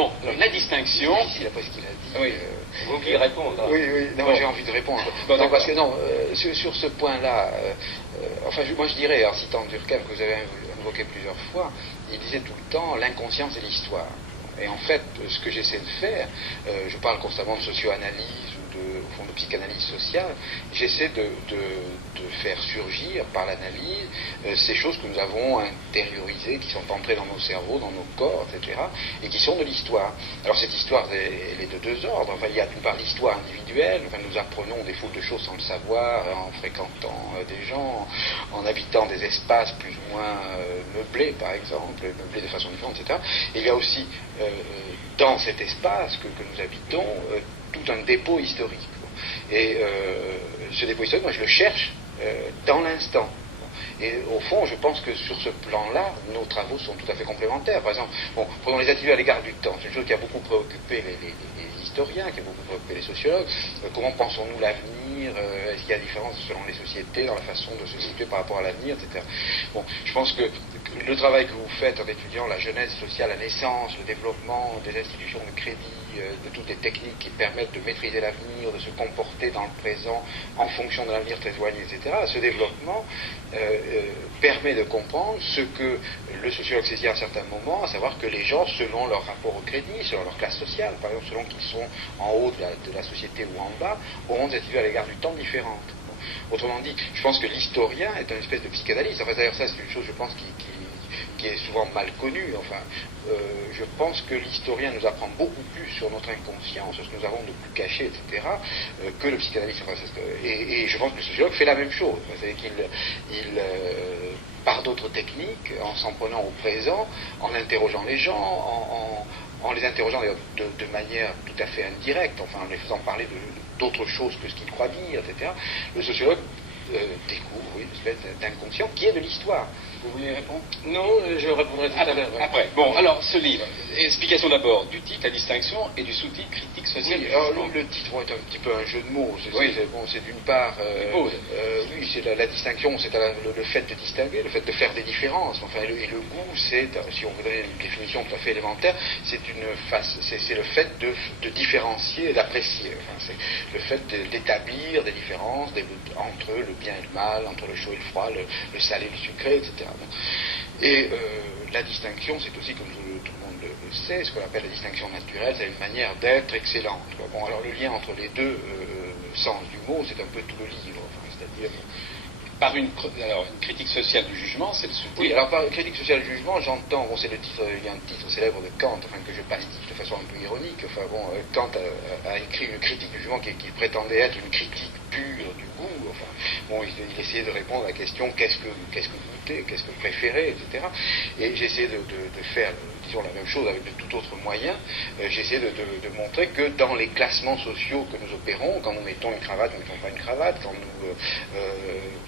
Bon, la distinction... C'est difficile après ce qu'il a dit. Oui. Vous qui répondre. Oui, non, Bon. j'ai envie de répondre. Bon, non, parce que non, sur ce point-là, moi je dirais, en citant Durkheim, que vous avez invoqué plusieurs fois, il disait tout le temps, l'inconscient c'est l'histoire. Et en fait, ce que j'essaie de faire, je parle constamment de socio-analyse ou au fond de psychanalyse sociale, j'essaie de faire surgir par l'analyse ces choses que nous avons intériorisées, qui sont entrées dans nos cerveaux, dans nos corps, etc., et qui sont de l'histoire. Alors cette histoire, elle est de deux ordres. Enfin, il y a d'une part l'histoire individuelle, enfin, nous apprenons des foules de choses sans le savoir, en fréquentant des gens, en habitant des espaces plus ou moins meublés, par exemple, meublés de façon différente, etc. Et il y a aussi dans cet espace que nous habitons, tout un dépôt historique. Et ce dépôt historique, moi je le cherche dans l'instant. Et au fond, je pense que sur ce plan-là, nos travaux sont tout à fait complémentaires. Par exemple, prenons les attitudes à l'égard du temps. C'est une chose qui a beaucoup préoccupé les historiens, qui a beaucoup préoccupé les sociologues. Comment pensons-nous l'avenir? Est-ce qu'il y a différence selon les sociétés dans la façon de se situer par rapport à l'avenir, etc. Je pense que le travail que vous faites en étudiant la genèse sociale, la naissance, le développement des institutions de crédit, de toutes les techniques qui permettent de maîtriser l'avenir, de se comporter dans le présent en fonction de l'avenir très éloigné, etc., ce développement permet de comprendre ce que le sociologue saisit à un certain moment, à savoir que les gens, selon leur rapport au crédit, selon leur classe sociale, par exemple, selon qu'ils sont en haut de la société ou en bas, auront des attitudes à l'égard du temps différentes. Autrement dit, je pense que l'historien est une espèce de psychanalyste. Enfin, d'ailleurs, ça, c'est une chose, je pense, qui est souvent mal connue. Enfin, je pense que l'historien nous apprend beaucoup plus sur notre inconscient, sur ce que nous avons de plus caché, etc., que le psychanalyste. Enfin, et je pense que le sociologue fait la même chose. C'est-à-dire qu'il par d'autres techniques, en s'en prenant au présent, en interrogeant les gens, en les interrogeant de manière tout à fait indirecte, enfin en les faisant parler d'autres choses que ce qu'ils croient dire, etc., le sociologue découvre une espèce d'inconscient qui est de l'histoire. Vous voulez répondre? Non, je répondrai tout à l'heure. Après, bon, alors ce livre, explication d'abord du titre, la distinction, et du sous-titre, critique sociale. Oui, alors le titre est un petit peu un jeu de mots. C'est d'une part, oui, c'est la distinction, c'est le fait de distinguer, le fait de faire des différences. Enfin, et le goût, c'est, si on voudrait une définition tout à fait élémentaire, c'est le fait de différencier et d'apprécier. Enfin, c'est le fait d'établir des différences entre le bien et le mal, entre le chaud et le froid, le salé et le sucré, etc. Et la distinction, c'est aussi, comme tout le monde le sait, ce qu'on appelle la distinction naturelle, c'est une manière d'être excellente. Bon, alors le lien entre les deux sens du mot, c'est un peu tout le livre. Enfin, c'est-à-dire... Par une critique sociale du jugement, c'est le sous-titre. Oui, alors par critique sociale du jugement, j'entends, c'est le titre, il y a un titre célèbre de Kant, enfin, que je pastiche de façon un peu ironique. Enfin bon, Kant a écrit une critique du jugement qui prétendait être une critique pure du goût. Enfin, bon, il essayait de répondre à la question qu'est-ce que goûter, qu'est-ce que préférer, etc. Et j'essayais de faire, disons, la même chose avec de tout autre moyen. J'essayais de montrer que dans les classements sociaux que nous opérons, quand nous mettons une cravate, nous ne mettons pas une cravate, quand nous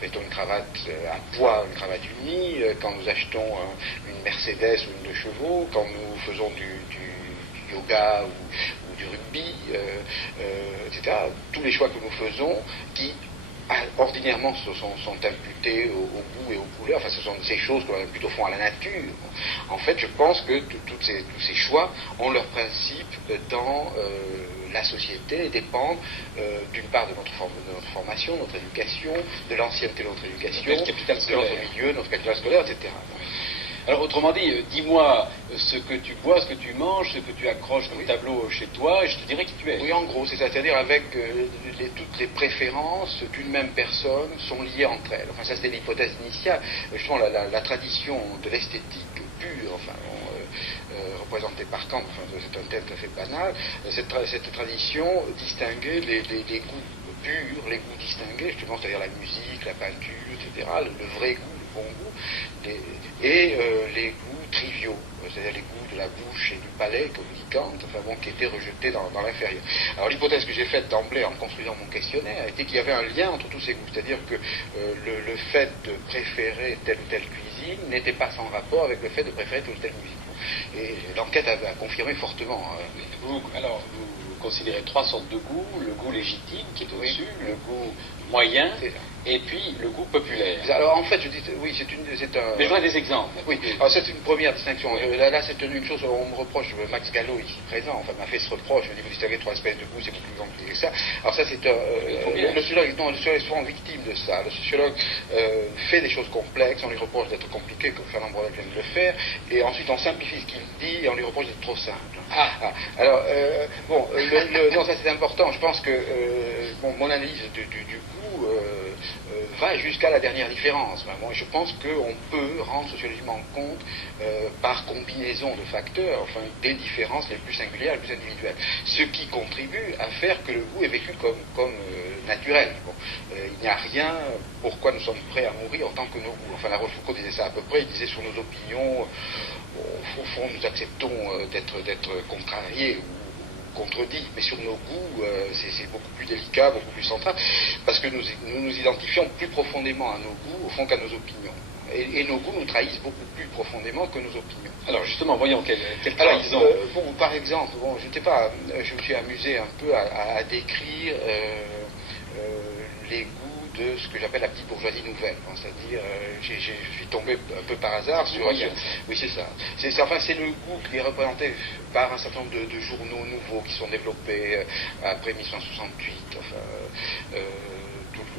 mettons une cravate à poids, une cravate unie, quand nous achetons une Mercedes ou une 2 chevaux, quand nous faisons du yoga ou du rugby, etc. Tous les choix que nous faisons qui ordinairement sont imputés au goût et aux couleurs, enfin ce sont ces choses qu'on impute au fond à la nature. En fait, je pense que tous ces choix ont leur principe dans la société et dépendent d'une part de notre formation, notre éducation, de l'ancienneté de notre éducation, notre capital scolaire, de notre milieu, notre capital scolaire, etc. Alors autrement dit, dis-moi ce que tu bois, ce que tu manges, ce que tu accroches comme tableau chez toi, et je te dirai qui tu es. Oui, en gros, c'est-à-dire avec toutes les préférences d'une même personne sont liées entre elles. Enfin, ça c'était l'hypothèse initiale. Justement, la tradition de l'esthétique pure, enfin, représentée par Kant, enfin, c'est un thème tout à fait banal, cette tradition distinguait les goûts purs, les goûts distingués, justement, c'est-à-dire la musique, la peinture, etc., le vrai goût, le bon goût, et les goûts triviaux, c'est-à-dire les goûts de la bouche et du palais, comme dit Kant, enfin bon, qui étaient rejetés dans l'inférieur. Alors l'hypothèse que j'ai faite d'emblée en construisant mon questionnaire était qu'il y avait un lien entre tous ces goûts, c'est-à-dire que le fait de préférer telle ou telle cuisine n'était pas sans rapport avec le fait de préférer telle ou telle musique. Et l'enquête a confirmé fortement. Vous considérez 3 sortes de goûts: le goût légitime qui est au-dessus, le goût moyen et puis le goût populaire. Alors en fait, je dis, oui, c'est un... Mais je vois des exemples. Oui, alors c'est une première distinction. Là c'est une chose, on me reproche, Max Gallo ici présent, enfin m'a fait ce reproche, je dis, vous distinguez trois espèces de goût, c'est beaucoup plus compliqué que ça. Alors ça c'est le sociologue, non, le sociologue est souvent victime de ça. Le sociologue fait des choses complexes, on lui reproche d'être compliqué, comme Fernand Braudel vient de le faire, et ensuite on simplifie ce qu'il dit et on lui reproche d'être trop simple. Alors, bon, non, ça c'est important, je pense que mon analyse du goût va jusqu'à la dernière différence. Moi, je pense qu'on peut rendre sociologiquement compte, par combinaison de facteurs, enfin, des différences les plus singulières, les plus individuelles. Ce qui contribue à faire que le goût est vécu comme naturel. Bon, il n'y a rien pourquoi nous sommes prêts à mourir autant que nos goûts. Enfin, La Rochefoucauld disait ça à peu près, il disait sur nos opinions, au fond, nous acceptons d'être contrariés ou contredits, mais sur nos goûts, c'est beaucoup plus délicat, beaucoup plus central, parce que nous nous identifions plus profondément à nos goûts, au fond, qu'à nos opinions. Et nos goûts nous trahissent beaucoup plus profondément que nos opinions. Alors justement, voyons quelle trahison. Bon, par exemple, je me suis amusé un peu à décrire les goûts de ce que j'appelle la petite bourgeoisie nouvelle. C'est-à-dire, je suis tombé un peu par hasard sur... Oui, c'est ça. C'est le goût qui est représenté par un certain nombre de journaux nouveaux qui sont développés après 1968. Enfin,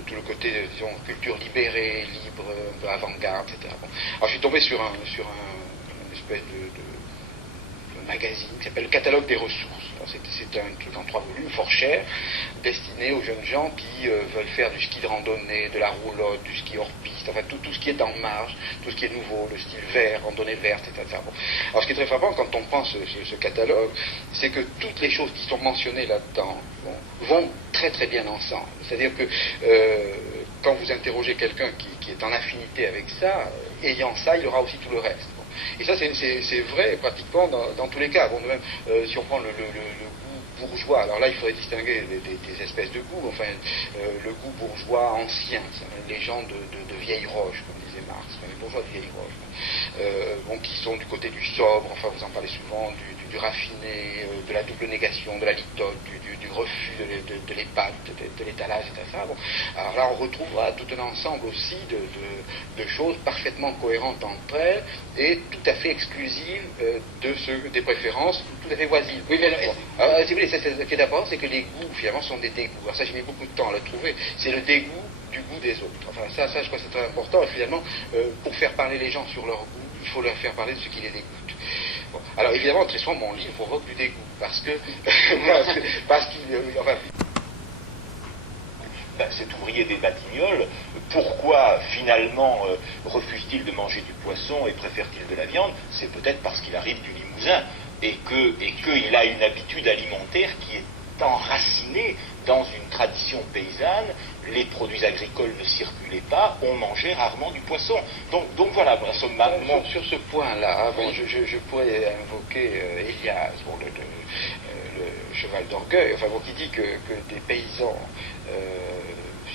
tout le côté, disons, culture libérée, libre, un peu avant-garde, etc. Bon. Alors, je suis tombé sur une espèce de magazine qui s'appelle le Catalogue des ressources. C'est un truc en 3 volumes, fort cher, destiné aux jeunes gens qui veulent faire du ski de randonnée, de la roulotte, du ski hors piste, enfin tout ce qui est en marge, tout ce qui est nouveau, le style vert, randonnée verte, etc. Bon. Alors ce qui est très frappant quand on prend ce catalogue, c'est que toutes les choses qui sont mentionnées là-dedans vont très très bien ensemble. C'est-à-dire que quand vous interrogez quelqu'un qui est en affinité avec ça, ayant ça, il aura aussi tout le reste. Bon. Et ça, c'est vrai pratiquement dans tous les cas. Bon, même si on prend le goût bourgeois, alors là, il faudrait distinguer des espèces de goûts. Enfin, le goût bourgeois ancien, les gens de vieille roche, comme disait Marx, les bourgeois de vieille roche, qui sont du côté du sobre, enfin, vous en parlez souvent, du raffiné, de la double négation, de la litote, du refus de l'épate, de l'étalage, etc. Bon. Alors là, on retrouvera tout un ensemble aussi de choses parfaitement cohérentes entre elles et tout à fait exclusives des préférences tout à fait voisines. Oui, mais alors, si vous voulez, ce qui est d'abord, c'est que les goûts, finalement, sont des dégoûts. Alors ça, j'ai mis beaucoup de temps à le trouver. C'est le dégoût du goût des autres. Enfin, ça, je crois que c'est très important. Et finalement, pour faire parler les gens sur leur goût, il faut leur faire parler de ce qui les dégoûte. Bon. Alors évidemment, très souvent, mon livre provoque du dégoût, parce qu'il... cet ouvrier des Batignolles, pourquoi finalement refuse-t-il de manger du poisson et préfère-t-il de la viande? C'est peut-être parce qu'il arrive du Limousin et qu'il a une habitude alimentaire qui est enracinée dans une tradition paysanne. Les produits agricoles ne circulaient pas, on mangeait rarement du poisson. Donc voilà, sur ce point-là, je pourrais invoquer Elias, le cheval d'orgueil, qui dit que des paysans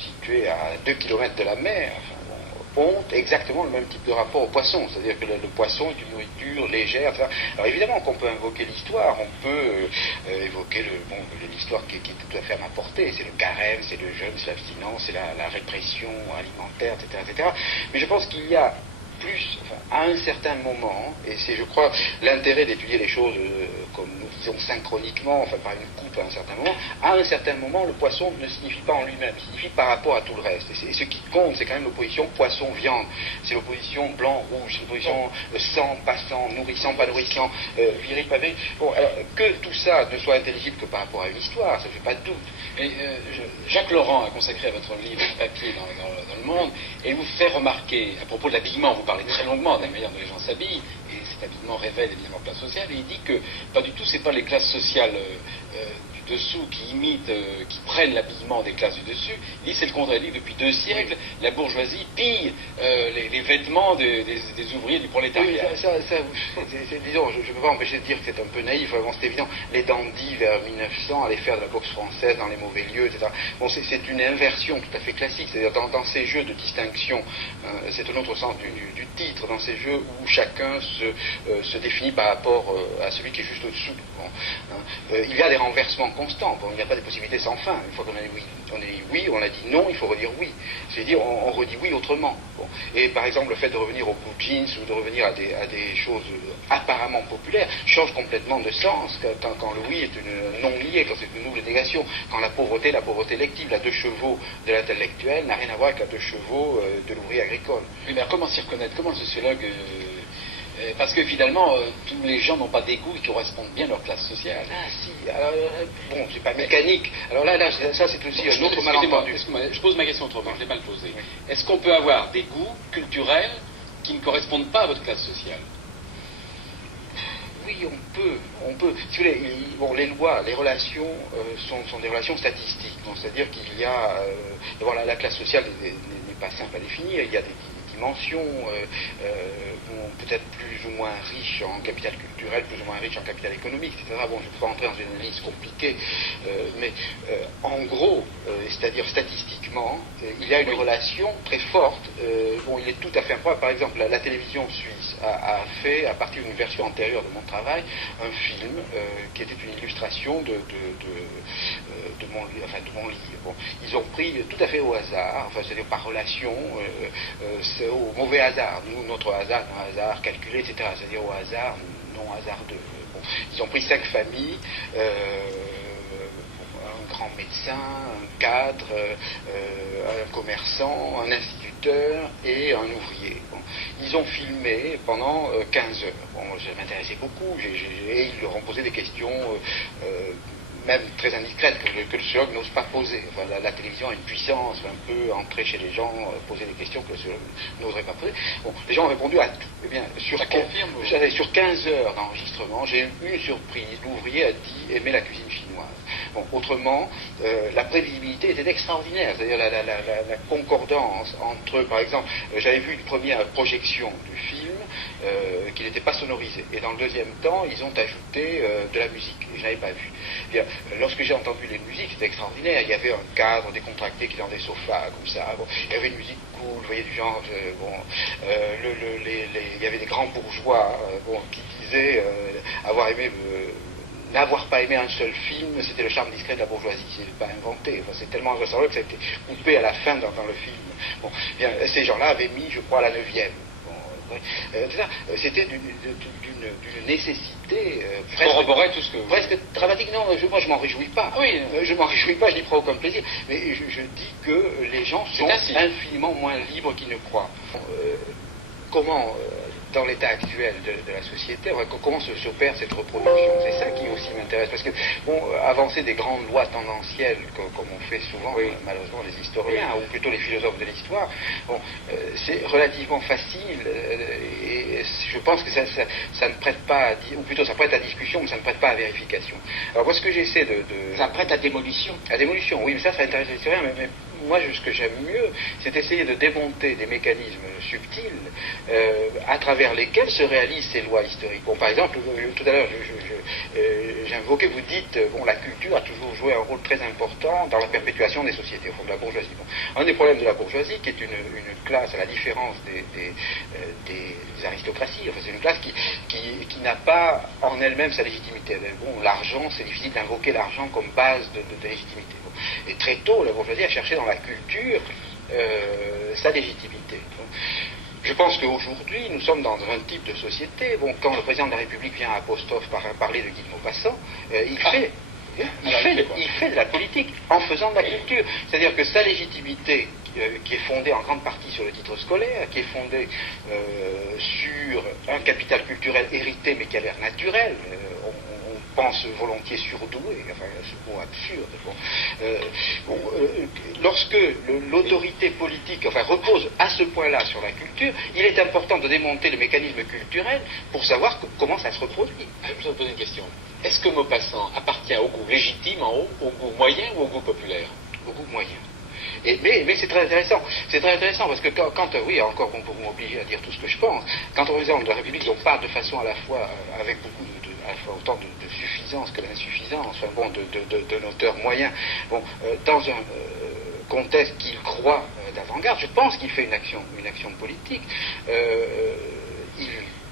situés à 2 kilomètres de la mer ont exactement le même type de rapport au poisson, c'est-à-dire que le poisson est une nourriture légère, etc. Alors évidemment qu'on peut invoquer l'histoire, on peut évoquer l'histoire qui est tout à fait à ma portée, c'est le carême, c'est le jeûne, c'est l'abstinence, c'est la répression alimentaire, etc. Mais je pense qu'il y a plus, à un certain moment, et c'est, je crois, l'intérêt d'étudier les choses comme nous disons synchroniquement, par une coupe à un certain moment, à un certain moment, le poisson ne signifie pas en lui-même, il signifie par rapport à tout le reste. Et ce qui compte, c'est quand même l'opposition poisson-viande, c'est l'opposition blanc-rouge, c'est l'opposition sang, pas sang, nourrissant, pas nourrissant, viril, pas viril. Bon, alors, que tout ça ne soit intelligible que par rapport à une histoire, ça ne fait pas de doute. Et Jacques Laurent a consacré à votre livre un papier dans Le Monde, et vous fait remarquer, à propos de l'habillement, vous parlez très longuement de la manière dont les gens s'habillent, et cet habillement révèle évidemment la classe sociale, et il dit que pas du tout, c'est pas les classes sociales du dessous qui imitent, qui prennent l'habillement des classes du dessus. Il dit c'est le contraire. Il dit depuis 2 siècles, la bourgeoisie pille les vêtements des ouvriers du prolétariat. Oui, disons, je ne peux pas empêcher de dire que c'est un peu naïf. Bon, c'est évident, les dandys vers 1900 allaient faire de la boxe française dans les mauvais lieux, etc. Bon, c'est une inversion tout à fait classique. C'est-à-dire dans ces jeux de distinction, c'est un autre sens du titre, dans ces jeux où chacun se définit par rapport à celui qui est juste au-dessous. Bon, il y a des renversements constant. Bon, il n'y a pas de possibilités sans fin. Une fois qu'on a dit oui, on a dit non, il faut redire oui. C'est-à-dire, on redit oui autrement. Bon. Et par exemple, le fait de revenir au blue jeans ou de revenir à des choses apparemment populaires change complètement de sens quand le oui est une non-lié, quand c'est une double négation. Quand la pauvreté élective, la 2 chevaux de l'intellectuel n'a rien à voir avec la 2 chevaux de l'ouvrier agricole. Oui, mais alors comment s'y reconnaître? Comment le sociologue... parce que finalement, tous les gens n'ont pas des goûts qui correspondent bien à leur classe sociale. Ah si, alors, bon, c'est pas mécanique. Alors là ça c'est aussi un autre malentendu. Je pose ma question autrement, je l'ai mal posée. Oui. Est-ce qu'on peut avoir des goûts culturels qui ne correspondent pas à votre classe sociale? Oui, on peut. Si vous voulez, bon, les lois, les relations sont des relations statistiques. C'est-à-dire qu'il y a... bon, la classe sociale n'est pas simple à définir. Il y a des dimensions, peut-être plus ou moins riches en capital culturel, plus ou moins riches en capital économique, etc. Bon, je ne peux pas entrer dans une analyse compliquée, mais en gros, c'est-à-dire statistiquement, il y a une relation très forte. Bon, il est tout à fait improbable. Par exemple, la télévision suisse a fait, à partir d'une version antérieure de mon travail, un film qui était une illustration de mon livre. Bon, ils ont pris tout à fait au hasard, enfin c'est-à-dire par relation, au mauvais hasard. Nous, notre hasard, un hasard calculé, etc. C'est-à-dire au hasard, non hasardeux. Bon, ils ont pris 5 familles, un grand médecin, un cadre, un commerçant, un instituteur et un ouvrier. Bon, ils ont filmé pendant 15 heures. Bon, ça m'intéressait beaucoup et ils leur ont posé des questions même très indiscrète que le sociologue n'ose pas poser. Enfin, la télévision a une puissance, un peu entrer chez les gens, poser des questions que le sociologue n'oserait pas poser. Bon, les gens ont répondu à tout. Eh bien, sur 15 heures d'enregistrement, j'ai eu une surprise. L'ouvrier a dit aimer la cuisine chinoise. Bon, autrement, la prévisibilité était extraordinaire, c'est-à-dire la concordance entre, par exemple, j'avais vu une première projection du film qui n'était pas sonorisée, et dans le deuxième temps, ils ont ajouté de la musique, et je n'avais pas vu. Eh bien, lorsque j'ai entendu les musiques, c'était extraordinaire, il y avait un cadre décontracté qui est dans des sofas, comme ça, bon, il y avait une musique cool, vous voyez, du genre, il y avait des grands bourgeois qui disaient n'avoir pas aimé un seul film, c'était le charme discret de la bourgeoisie. C'est pas inventé. Enfin, c'est tellement invraisemblable que ça a été coupé à la fin dans le film. Bon, bien, ces gens-là avaient mis, je crois, la 9e. Bon, c'était d'une nécessité corroborer tout ce que presque dramatique. Non, moi je m'en réjouis pas. Oui. Je m'en réjouis pas, je n'y prends aucun plaisir. Mais je dis que les gens sont infiniment moins libres qu'ils ne croient. Comment dans l'état actuel de la société, comment s'opère cette reproduction? C'est ça qui aussi m'intéresse, parce que, bon, avancer des grandes lois tendancielles, comme on fait souvent, malheureusement, les historiens, ou plutôt les philosophes de l'histoire, bon, c'est relativement facile, et je pense que ça ne prête pas, ou plutôt ça prête à discussion, mais ça ne prête pas à vérification. Alors moi, ce que j'essaie Ça prête à démolition. À démolition, oui, mais ça intéresse les historiens, mais moi, ce que j'aime mieux, c'est essayer de démonter des mécanismes subtils à travers lesquels se réalisent ces lois historiques. Bon, par exemple, tout à l'heure, j'ai invoqué, vous dites, la culture a toujours joué un rôle très important dans la perpétuation des sociétés, au fond de la bourgeoisie. Bon, un des problèmes de la bourgeoisie, qui est une classe, à la différence des aristocraties, enfin, c'est une classe qui n'a pas en elle-même sa légitimité. Bon, l'argent, c'est difficile d'invoquer l'argent comme base de légitimité. Bon. Et très tôt, la bourgeoisie a cherché dans la culture sa légitimité. Bon. Je pense qu'aujourd'hui, nous sommes dans un type de société. Bon, quand le président de la République vient à Postov parler de Guy de Maupassant, il fait de la politique en faisant de la culture. C'est-à-dire que sa légitimité, qui est fondée en grande partie sur le titre scolaire, qui est fondée sur un capital culturel hérité mais qui a l'air naturel, on pense volontiers surdoué, enfin ce mot absurde. Lorsque l'autorité politique repose à ce point-là sur la culture, il est important de démonter le mécanisme culturel pour savoir comment ça se reproduit. Je vais vous poser une question. Est-ce que Maupassant appartient au goût légitime en haut, au goût moyen ou au goût populaire? Au goût moyen. Mais c'est très intéressant. C'est très intéressant parce que quand oui, encore pour m'obliger à dire tout ce que je pense, quand au président de la République on parle de façon à la fois avec beaucoup à la fois autant de suffisance que d'insuffisance, d'un auteur moyen, dans un contexte qu'il croit d'avant-garde, je pense qu'il fait une action politique. Il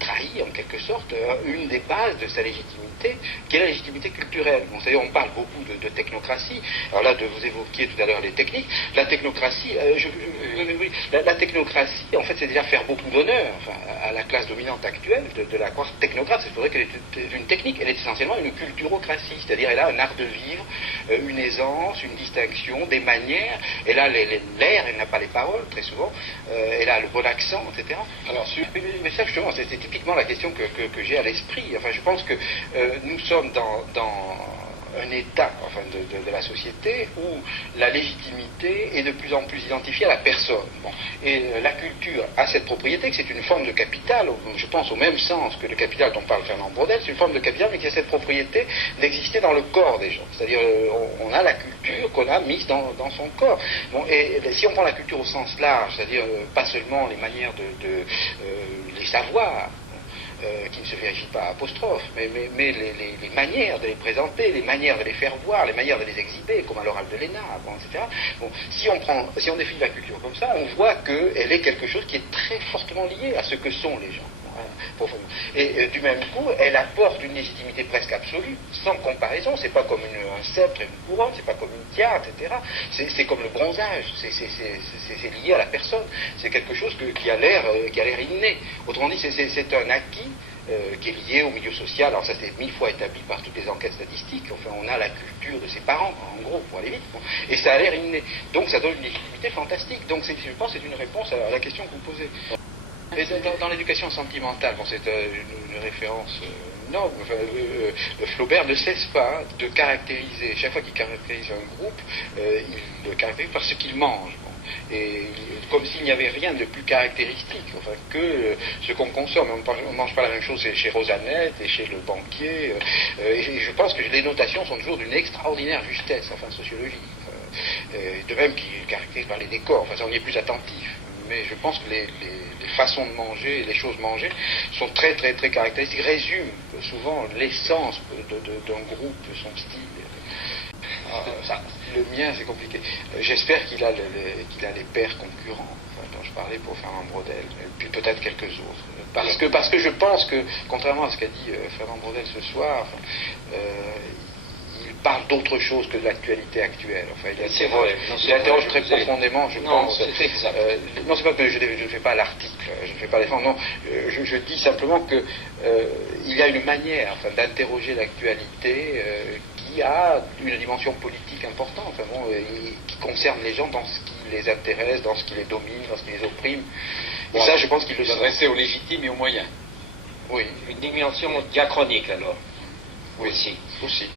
trahit en quelque sorte une des bases de sa légitimité, qui est la légitimité culturelle. Bon, c'est-à-dire, on parle beaucoup de technocratie. Alors là, vous évoquiez tout à l'heure les techniques. La technocratie, oui, la technocratie, en fait, c'est déjà faire beaucoup d'honneur à la classe dominante actuelle de la croire technocrate. Il faudrait qu'elle ait une technique. Elle est essentiellement une culturocratie, c'est-à-dire elle a un art de vivre, une aisance, une distinction, des manières. Elle a l'air, elle n'a pas les paroles très souvent. Elle a le bon accent, etc. Alors, mais ça justement, c'est typiquement la question que j'ai à l'esprit. Enfin, je pense que nous sommes dans un état de la société où la légitimité est de plus en plus identifiée à la personne. Bon. Et la culture a cette propriété, que c'est une forme de capital, je pense au même sens que le capital dont parle Fernand Braudel, c'est une forme de capital, mais qui a cette propriété d'exister dans le corps des gens. C'est-à-dire, on a la culture qu'on a mise dans son corps. Bon, et si on prend la culture au sens large, c'est-à-dire pas seulement les manières les savoirs, qui ne se vérifient pas à apostrophe, mais les manières de les présenter, les manières de les faire voir, les manières de les exhiber, comme à l'oral de l'ENA, bon, etc. Bon, si on définit la culture comme ça, on voit qu'elle est quelque chose qui est très fortement lié à ce que sont les gens. Et du même coup, elle apporte une légitimité presque absolue, sans comparaison. C'est pas comme un sceptre et une couronne, c'est pas comme une tiare, etc. C'est comme le bronzage, c'est lié à la personne. C'est quelque chose qui a l'air inné. Autrement dit, c'est un acquis qui est lié au milieu social. Alors ça, c'est 1000 fois établi par toutes les enquêtes statistiques. Enfin, on a la culture de ses parents, en gros, pour aller vite. Bon. Et ça a l'air inné. Donc ça donne une légitimité fantastique. Donc je pense que c'est une réponse à la question que vous posez. Et dans l'éducation sentimentale, bon, c'est une référence noble. Flaubert ne cesse pas de caractériser, chaque fois qu'il caractérise un groupe, il le caractérise par ce qu'il mange. Bon. Et comme s'il n'y avait rien de plus caractéristique que ce qu'on consomme. On ne mange pas la même chose chez Rosanette et chez le banquier. Et je pense que les notations sont toujours d'une extraordinaire justesse, sociologique. De même qu'il caractérise par les décors. On y est plus attentif. Mais je pense que les façons de manger, les choses mangées sont très très très caractéristiques, résument souvent l'essence d'un groupe, son style. Le mien, c'est compliqué. J'espère qu'il a les pairs concurrents dont je parlais pour Fernand Braudel, et puis peut-être quelques autres. Parce que je pense que, contrairement à ce qu'a dit Fernand Braudel ce soir, il parle d'autre chose que de l'actualité actuelle. Il interroge très profondément, je pense. Non, c'est pas que je ne fais pas l'article, je ne fais pas l'effort. Non, je dis simplement que il y a une manière d'interroger l'actualité qui a une dimension politique importante, qui concerne les gens dans ce qui les intéresse, dans ce qui les domine, dans ce qui les opprime. Et ça, je pense qu'il le s'adresser aux légitimes et aux moyens. Oui. Une dimension diachronique alors. Oui, aussi.